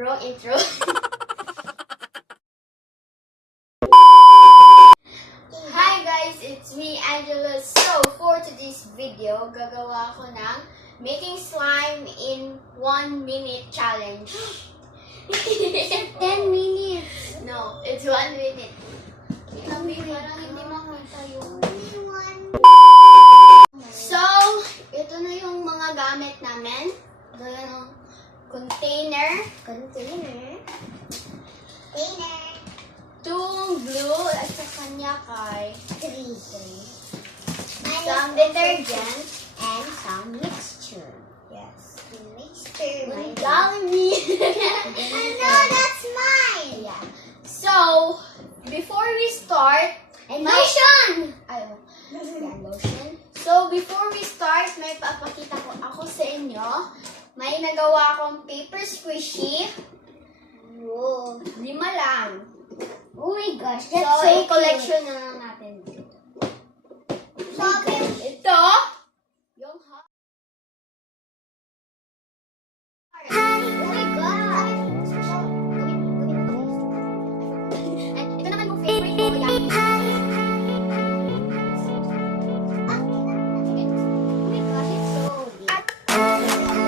Wrong intro. Hi guys, it's me Angela. So for today's video, gagawa ako ng making slime in 1 minute challenge. 10 minutes. No, it's 1 minute. Sabi, parang hindi makita yung... So, ito na yung mga gamit namin. Ito yung container. Itong glue at sa kanya kay 3. some detergent. And some mixture. Yes. Mixture. Ang dami. No, that's mine. Yeah. So, before we start, And lotion. Yan, lotion. So, before we start, may papakita ko ako sa inyo. May nagawa akong paper squishy. Whoa. 5 lang. Oh my gosh, So, that's so i-collection na lang natin. So, Ito, yung hot. oh my god. And ito naman yung favorite ko. Yan. Oh my gosh, it's so big.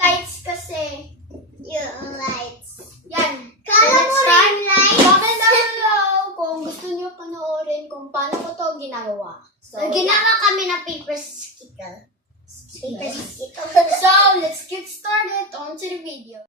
Lights kasi. Yung lights. Yan. Kala Let's mo start. ring lights? Comment down below kung gusto niyo panoorin kung paano ko to ginagawa. So, Ginawa kami ng paper skitter. Paper skitter. So, let's get started on to the video.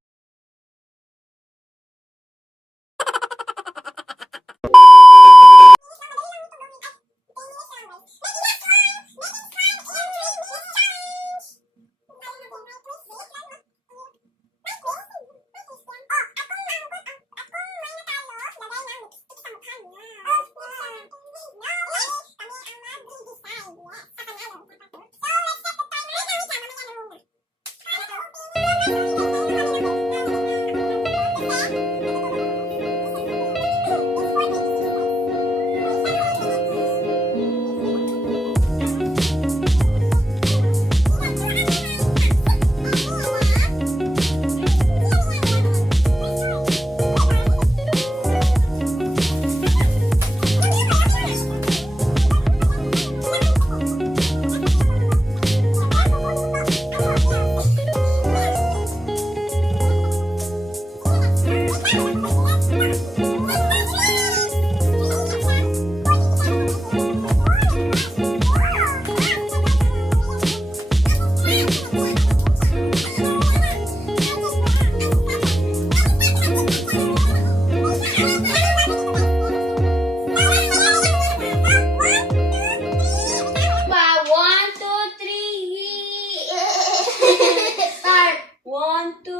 Start! 1, 2...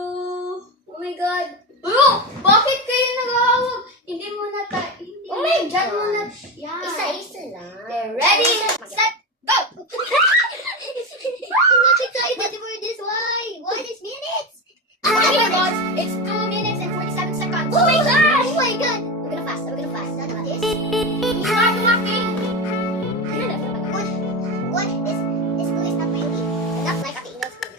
Oh my God! Bro! Bakit kayo nag-aawag? Hindi mo na hindi Oh my dyan gosh. mo na... Yan. Isa-isa lang. Okay, ready, set, go! I'm not excited for this. Why? Why this minutes? Oh my God! It's 2 minutes and 47 seconds. Oh my gosh! Oh my god! We're gonna fast. We're gonna fast. This. Start walking! What? This glue is not really enough like at the email school.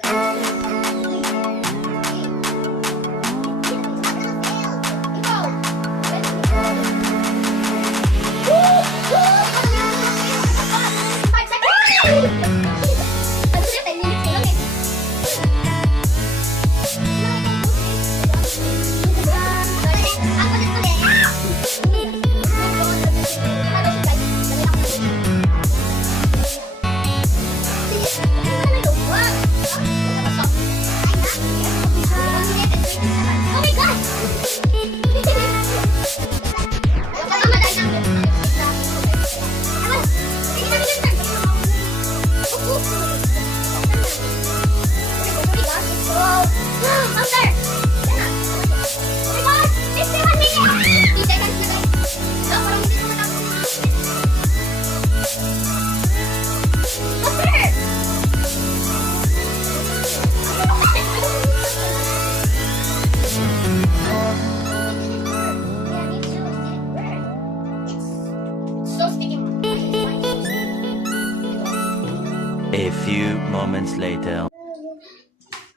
moments later. Oh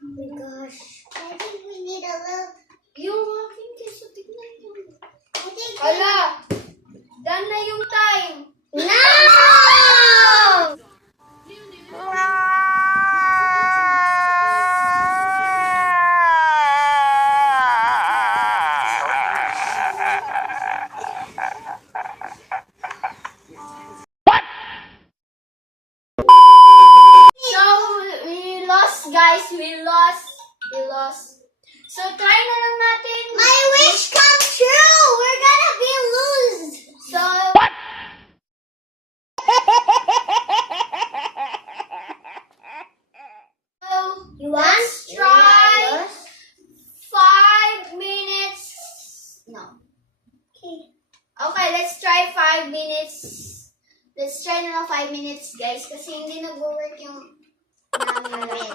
my gosh. I think we need a little. Yung aking keso, tignan mo. I think. Hala! Done na yung time! No! So, we lost, guys. We lost. So, try na lang natin. My wish come true. We're gonna be lose. So, You want? let's try 5 minutes. No. Okay, let's try 5 minutes. Let's try na lang 5 minutes, guys. Kasi hindi nag-work yung namin.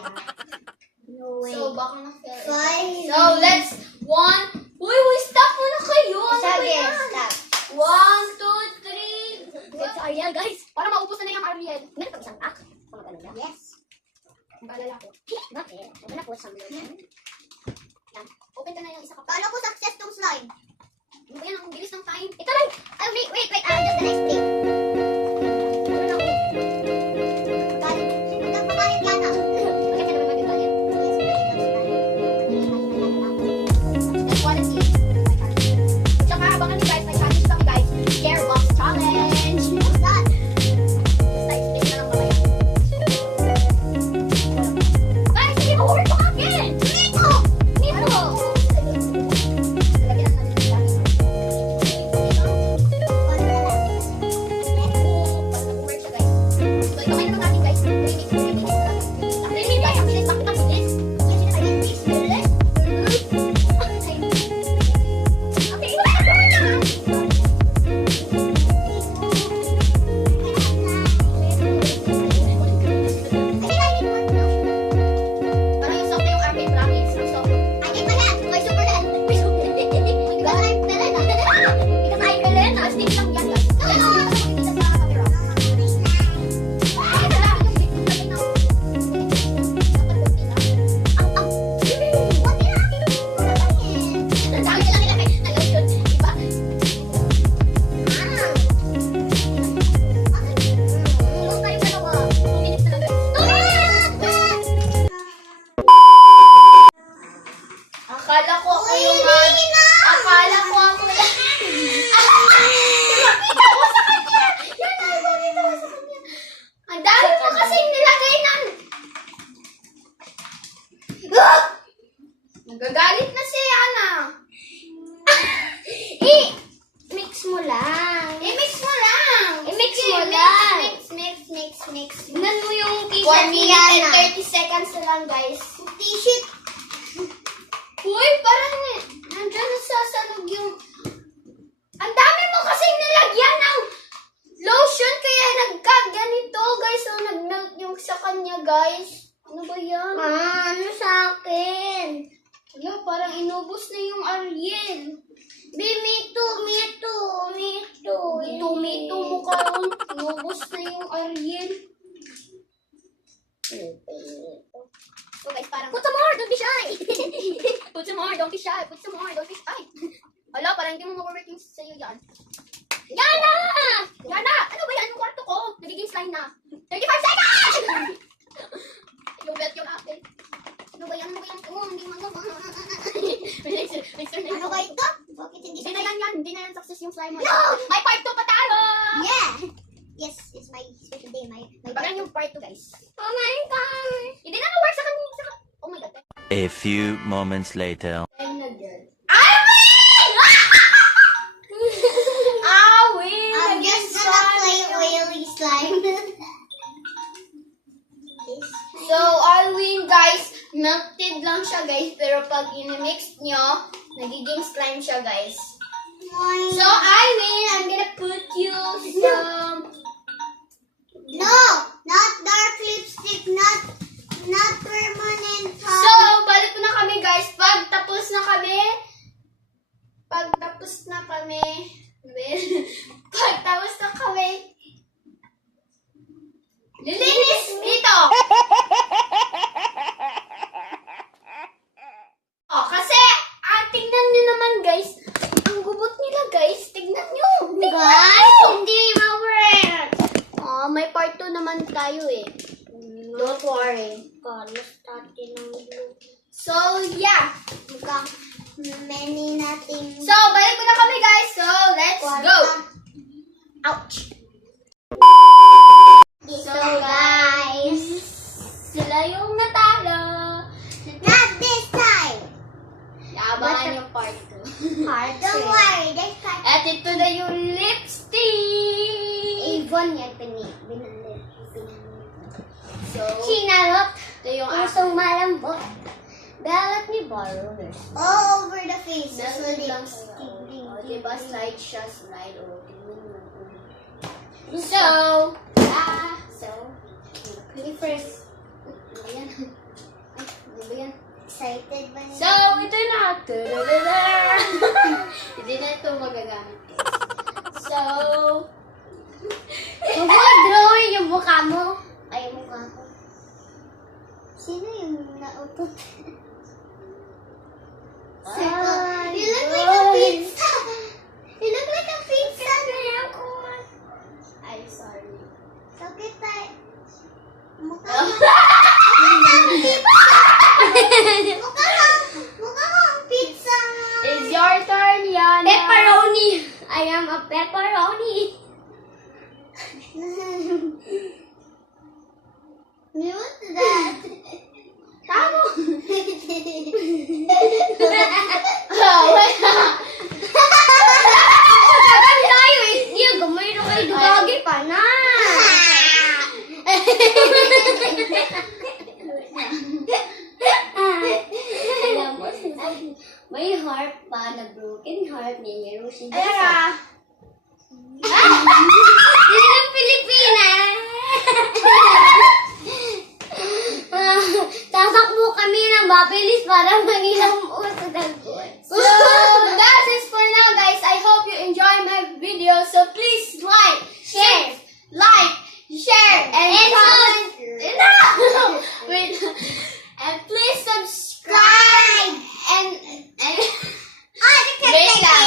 No way. So, baka na-fail. 5. So, let's 1. Uy, stop muna kayo. Ano ba Sabi, yan? stop. 1, 2, 3. It's Ariel, guys. Para maubos na yung Ariel. Meron ka isang act? Kung ano ba? Yes. Ang alala ko. Bakit? I'm gonna put some lotion. Yan. Open ka na yung isa ka pa. Kala ko success tong slime. Ano ba yan? Ang bilis ng time. Ito lang. Wait. Just the next thing. Meron ako. Magkakabayad yata. Magkaka naman magkakabayad. That's quality. Tsaka abangan niyo guys, may challenge kami guys. Share box challenge. What's that? Basta i-spin na lang mamaya. Guys, hindi mo work mo akin! Nito! Nito! Lagyan natin ng dami. Work siya guys. So ito kayo naman natin guys. 3 minutes na lang. 3 minutes guys, ang bilis. Bakit ang bilis? Yes, I did this. Bilis? Okay, iba na Parang yung soft na yung arcade promise. Yung soft. I did my hand. My super hand. Because I'm Belena. Because ay Helena, stick lang yan guys. Helena, makikita sa camera. Ay, wala. Yung big yung lagay ng... Dapat kunti lang. Ang dami lang nilagay. Ayun yun. Iba. Huwag tayo dalawa. 2 minutes na lang guys. Akala ko ako yung Akala ko ako yung... Ipakita mo sa kanya! Yan na, ipakita mo sa kanya. Ang dami mo kasing nilagay ng... Nagagalit na si Ana. Mix mo lang. I-mix mo lang. I-mix Sige, mo lang. Mix. Tingnan mo yung 1 t-shirt ni minute and Yana. 30 seconds na lang, guys. T-shirt. Uy, parang nandiyan nasasalog yung... Ang dami mo kasing nilagyan ng lotion kaya nagkaganito, guys. So, nag-melt yung sa kanya, guys. Ano ba yan? Ano sa akin? Wala, parang inubos na yung Ariel. Mito. Ito mo karon. Inubos na yung Ariel. So, guys, parang... Put some more, don't be shy. Put some more, don't be shy. Ay! Wala, parang hindi mo ma-work yung sa'yo yan. Yana! Ano ba yan? Yung kwarto ko. Nagiging slime na. 35 seconds! Yung belt yung akin. Ano ba yan? Hindi magawa. Ano ba ito? Bakit hindi Hindi na yan. Hindi na yan success yung slime mo. No! May part 2 pa tayo! Yeah. Yes, it's my special day. My Parang yung part 2, guys. Oh my God. Hindi na na-work sa kanya. Oh my God. A few moments later. Time na dyan. I win! I win! I'm just gonna play oily slime. So, I win, guys. Melted lang siya, guys. Pero pag in-mix nyo, nagiging slime siya, guys. So, I win. I'm gonna put you some... No, not dark lipstick, not permanent. So, balik na kami, guys. Pag tapos na kami, lilinis dito. halos dati ng blue. So, yeah. Mukhang many nating... So, balik mo na kami, guys. So, let's go. Ouch! So, guys, sila yung natalo. Not this time! Abangan yung part 2. Don't worry, this time. At ito na yung lipstick. Avon yan, binalik. So, Sinalot. ito yung Pusong malambot. Balot ni borrowers. All over the face. Nasa lang sa'yo. Diba, slide siya, slide. O, tingnan mo. So, Me first. ano ba yan? Ay, ano ba yan? Excited ba niya? So, ito na. Tududududud. Hindi na ito magagamit. So, Huwag drawing yung mukha mo. Ay, yung mukha ko. Sino yung nautot? You look like a pizza. You look like a pizza. I'm sorry. So, kita. Mukha Oh. mo. Mukha mo ang pizza. It's your turn, Yana. Pepperoni. I am a pepperoni. Mute that. Tamo. Oh, wala. Kami tayo eh. Iya, gamay na kayo. Dugagi pa na. Alam mo, may harp pa na broken harp niya. Meron si Jessa. Era. Hindi ng Pilipinas. Tatakbo kami ng mabilis para manilang uso ng buwan. So, that's it for now, guys. I hope you enjoy my video. So, please share, and comment. No! Wait. And please subscribe. And wait lang.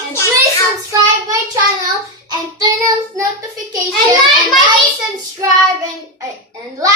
And please subscribe my channel and turn on notifications And like my subscribe and like